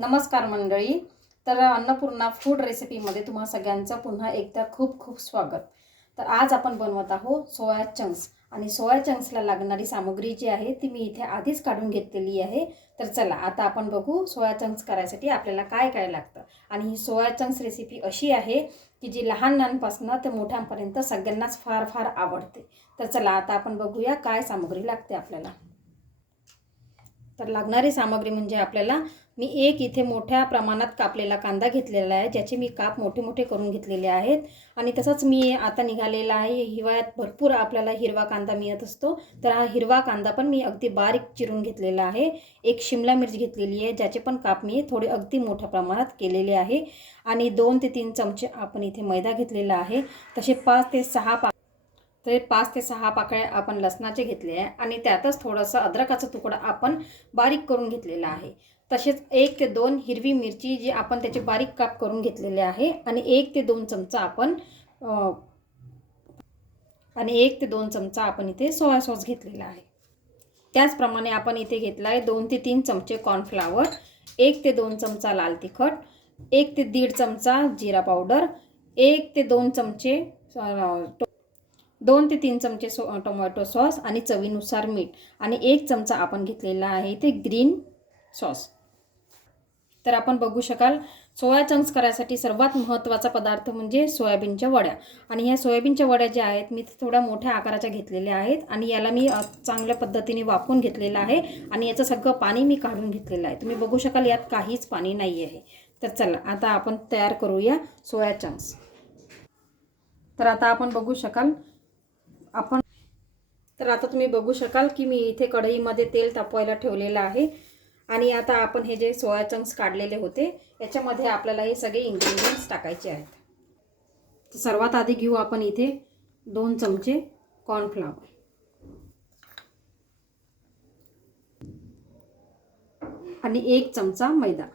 नमस्कार मंडळी. तर अन्नपूर्णा फूड रेसिपीमध्ये तुम्हा सगळ्यांचं पुन्हा एकदा खूप खूप स्वागत. तर आज आपण बनवत आहोत सोया चंक्स आणि सोया चंक्सला लागणारी सामग्री जी आहे ती मी इथे आधीच काढून घेतलेली आहे. तर चला आता आपण बघू सोया चंक्स करायसाठी आपल्याला काय काय लागतं. आणि ही सोया चंक्स रेसिपी अशी आहे की जी लहानांपासून ते मोठ्यांपर्यंत सगळ्यांनाच फार फार आवडते. तर चला आता आपण बघूया काय सामग्री लागते आपल्याला. तर लागणारी सामग्री म्हणजे आपल्याला मी एक इथे मोठ्या प्रमाणात कापलेला कांदा घेतलेला आहे, ज्याचे मी काप मोठे मोठे करून घेतलेले आहेत. आणि तसंच मी आता निघालेला आहे, हिवाळ्यात भरपूर आपल्याला हिरवा कांदा मिळत असतो, तर हा हिरवा कांदा पण मी अगदी बारीक चिरून घेतलेला आहे. एक शिमला मिरची घेतलेली आहे, ज्याचे पण काप मी थोडे अगदी मोठ्या प्रमाणात केलेले आहे. आणि 2 ते 3 चमचे आपण इथे मैदा घेतलेला आहे. तसे 5 ते 6 पाकळ्या आपण लसणाचे घेतले आहे आणि त्यातच थोडंसं अद्रकाचा तुकडा आपण बारीक करून घेतलेला आहे. तसेच 1 ते 2 हिरवी मिरची जी आपण त्याचे बारीक काप करून घेतलेले आहे आणि 1 ते 2 चमचा आपण इथे सोया सॉस घेतलेला आहे. त्याचप्रमाणे आपण इथे घेतला आहे 2 ते 3 चमचे कॉर्नफ्लॉवर, 1 ते 2 चमचा लाल तिखट, 1 ते 1.5 चमचा जिरा पावडर, 1 ते 2 चमचे 2 ते 3 चमचे टोमॅटो सॉस आणि चवीनुसार मीठ आणि 1 चमचा आपण घेतलेला आहे ते ग्रीन सॉस. तर आपण बघू शकाल सोया चंक्स करायसाठी सर्वात महत्त्वाचा पदार्थ म्हणजे सोयाबीनच्या वड्या. आणि ह्या सोयाबीनच्या वड्या ज्या आहेत मी थोड्या मोठ्या आकाराच्या घेतलेल्या आहेत आणि याला मी चांगल्या पद्धतीने वाफवून घेतलेलं आहे आणि याचं सगळं पाणी मी काढून घेतलेलं आहे. तुम्ही बघू शकाल यात काहीच पाणी नाही आहे. तर चला आता आपण तयार करूया सोया चंक्स. तर आता आपण बघू शकाल तुम्ही बघू शकाल की मी इथे कढईमध्ये तेल तापवायला ठेवलेलं आहे. आणि आता आपण हे जे सोया चंक्स काढलेले होते याच्यामध्ये आपल्याला हे सगळे इन्ग्रेडियंट्स टाकायचे आहेत. तर सर्वात आधी घेऊ आपण इथे 2 चमचे कॉर्नफ्लॉवर आणि 1 चमचा मैदा,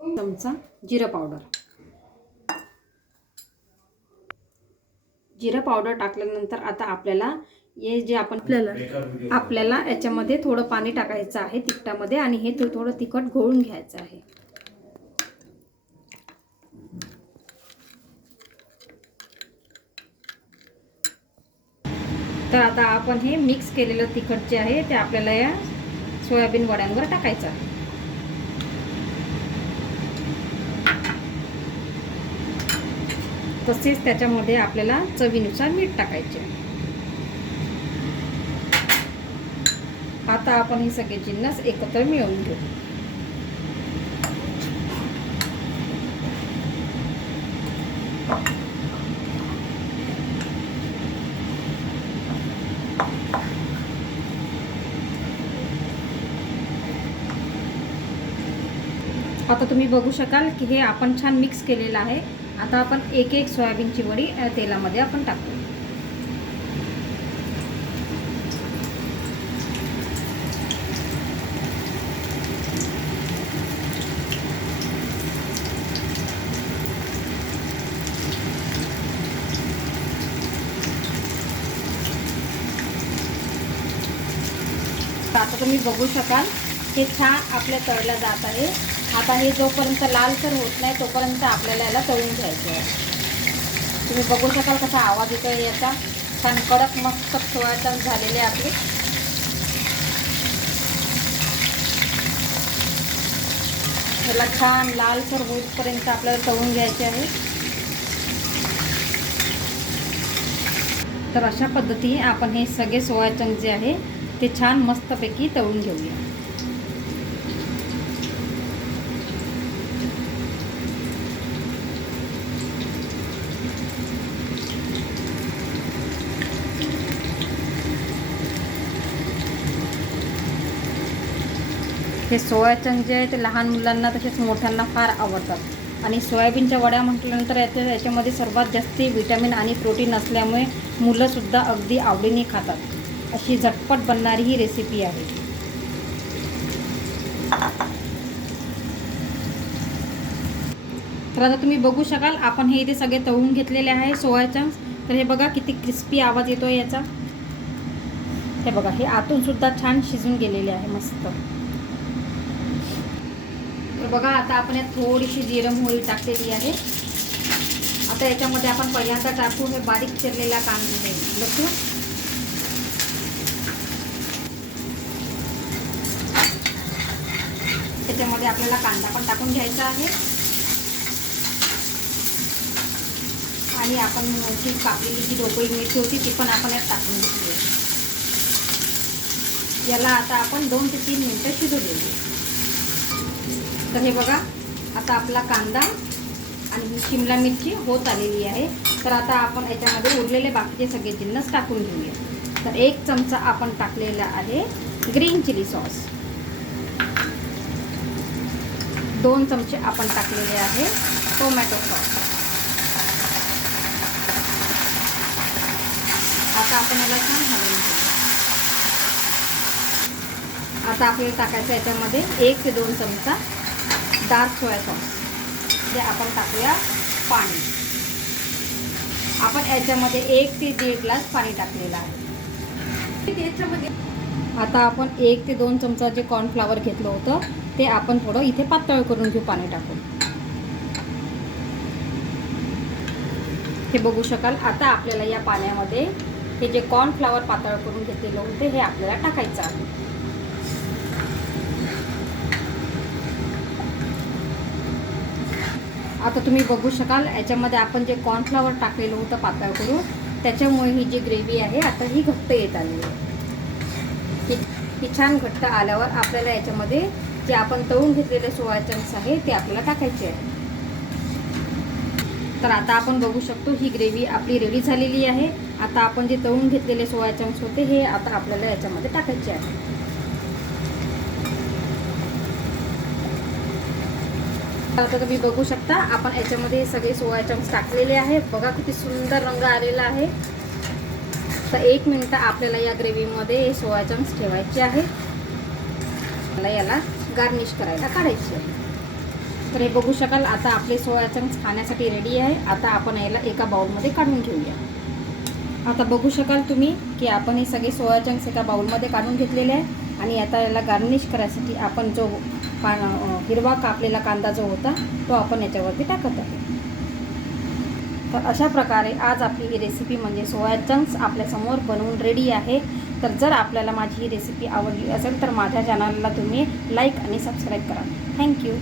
चमचा जिरा पावडर. जिरा पावडर टाकल्यानंतर आता आपल्याला हे जे आपल्याला याच्यामध्ये थोडं पाणी टाकायचं आहे तिखटामध्ये आणि हे थोडं तिखट घोळून घ्यायचं आहे. तर आता आपण हे मिक्स केलेलं तिखट जे आहे ते आपल्याला या सोयाबीन वड्यांवर टाकायचं आहे. तसेच त्याच्यामध्ये आपल्याला चवीनुसार मीठ टाकायचे आहे. आता आपण हे सगळे जिन्नस एकत्र मिळवून घेऊ. आता तुम्ही बघू शकाल की हे आपण छान मिक्स केलेलं आहे. आता आपण एक एक सोयाबीनची वडी तेलामध्ये आपण टाकू. आता तुम्ही बघू शकाल हे छान आपल्या तळल्या जात आहे. आता हे जोपर्यंत लालसर होत नाही तोपर्यंत आपल्याला याला तळून घ्यायचं आहे. तुम्ही बघू शकाल कसा आवाज येतो आहे याचा. छान कडक मस्त सोया चंक्स झालेले आपले. याला छान लालसर होईपर्यंत आपल्याला तळून घ्यायचे आहे. तर अशा पद्धतीने आपण हे सगळे सोया चंक्स जे आहे ते छान मस्तपैकी तळून घेऊया. हे सोया चंक्स जे आहे ते लहान मुलांना तसेच मोठ्यांना फार आवडतात. आणि सोयाबीनच्या वड्या म्हटल्यानंतर याच्यामध्ये सर्वात जास्त विटॅमिन आणि प्रोटीन असल्यामुळे मुलंसुद्धा अगदी आवडीने खातात. अशी झटपट बनणारी ही रेसिपी आहे. तर आता तुम्ही बघू शकाल आपण हे इथे सगळे तळून घेतलेले आहे सोया चंक्स. तर हे बघा किती क्रिस्पी आवाज येतो आहे याचा. हे बघा, हे आतून सुद्धा छान शिजून गेलेले आहे मस्त. तर बघा, आता आपण यात थोडीशी जिरं मोहरी टाकलेली आहे. आता याच्यामध्ये आपण पहिल्यांदा टाकू हे बारीक चिरलेला कांदा लसूण. त्याच्यामध्ये आपल्याला कांदा पण टाकून घ्यायचा आहे आणि आपण जी कापलेली जी ढोबळी मिरची होती ती पण आपण यात टाकून घेतली आहे. याला आता आपण 2 ते 3 मिनिटं शिजू देऊ. तर हे बघा, आता आपला कांदा आणि शिमला मिरची होत आलेली आहे. तर आता आपण याच्यामध्ये उरलेले बाकीचे सगळे जिन्नस टाकून घेऊया. तर 1 चमचा आपण टाकलेला आहे ग्रीन चिली सॉस. 2 चमचे आपण टाकलेले आहे टोमॅटो सॉस. आता आपण याला छान हलवून घेऊ. आता आपल्याला टाकायचं याच्यामध्ये 1 ते 2 चमचा डार्क सोया सॉस. जे आपण टाकूया पाणी. आपण याच्यामध्ये 1 ते 1.5 ग्लास पाणी टाकलेलं आहे. याच्यामध्ये आता आपण 1 ते 2 चमचा जे कॉर्नफ्लॉवर घेतलं होतं ते आपण थोडं इथे पातळ करून घेऊ पाणी टाकून. हे बघू शकाल. आता आपल्याला या पाण्यामध्ये हे जे कॉर्नफ्लॉवर पातळ करून घेतलेलं होते हे आपल्याला टाकायचं आहे. आता तुम्ही बघू शकाल याच्यामध्ये आपण जे कॉर्नफ्लॉवर टाकलेलं होतं पातळ करून, त्याच्यामुळे ही जी ग्रेव्ही आहे आता ही घट्ट येत आली आहे. ही छान घट्ट आल्यावर आपल्याला याच्यामध्ये जे आपण तळून घेतलेले सोया चंक्स आहे ते आपल्याला टाकायचे आहे. तर आता आपण बघू शकतो ही ग्रेव्ही आपली रेडी झालेली आहे. आता आपण जे तळून घेतलेले सोया चंक्स होते हे आता आपल्याला याच्यामध्ये टाकायचे आहे. आता तुम्ही बघू शकता आपण याच्यामध्ये सगळे सोया चंक्स टाकलेले आहेत. बघा किती सुंदर रंग आलेला आहे. तर 1 मिनिट आपल्याला या ग्रेव्हीमध्ये हे सोया चंक्स ठेवायचे आहे. याला गार्निश करायला काढायचे आहे. तर हे बघू शकाल आता आपले सोया चंक्स खाण्यासाठी रेडी आहे. आता आपण याला एका बाउलमध्ये काढून घेऊया. आता बघू शकाल तुम्ही की आपण हे सगळे सोया चंक्स एका बाउलमध्ये काढून घेतलेले आहे. आणि आता याला गार्निश करायसाठी आपण जो हिरवा कापलेला कांदा जो होता तो आपण याच्यावरती टाकत आहे. तर अशा प्रकारे आज आपली ही रेसिपी म्हणजे सोया चंक्स आपल्यासमोर बनवून रेडी आहे. तर जर आपल्याला माझी ही रेसिपी आवडली असेल तर माझ्या चॅनलला तुम्ही लाईक आणि सबस्क्राईब करा. थँक्यू.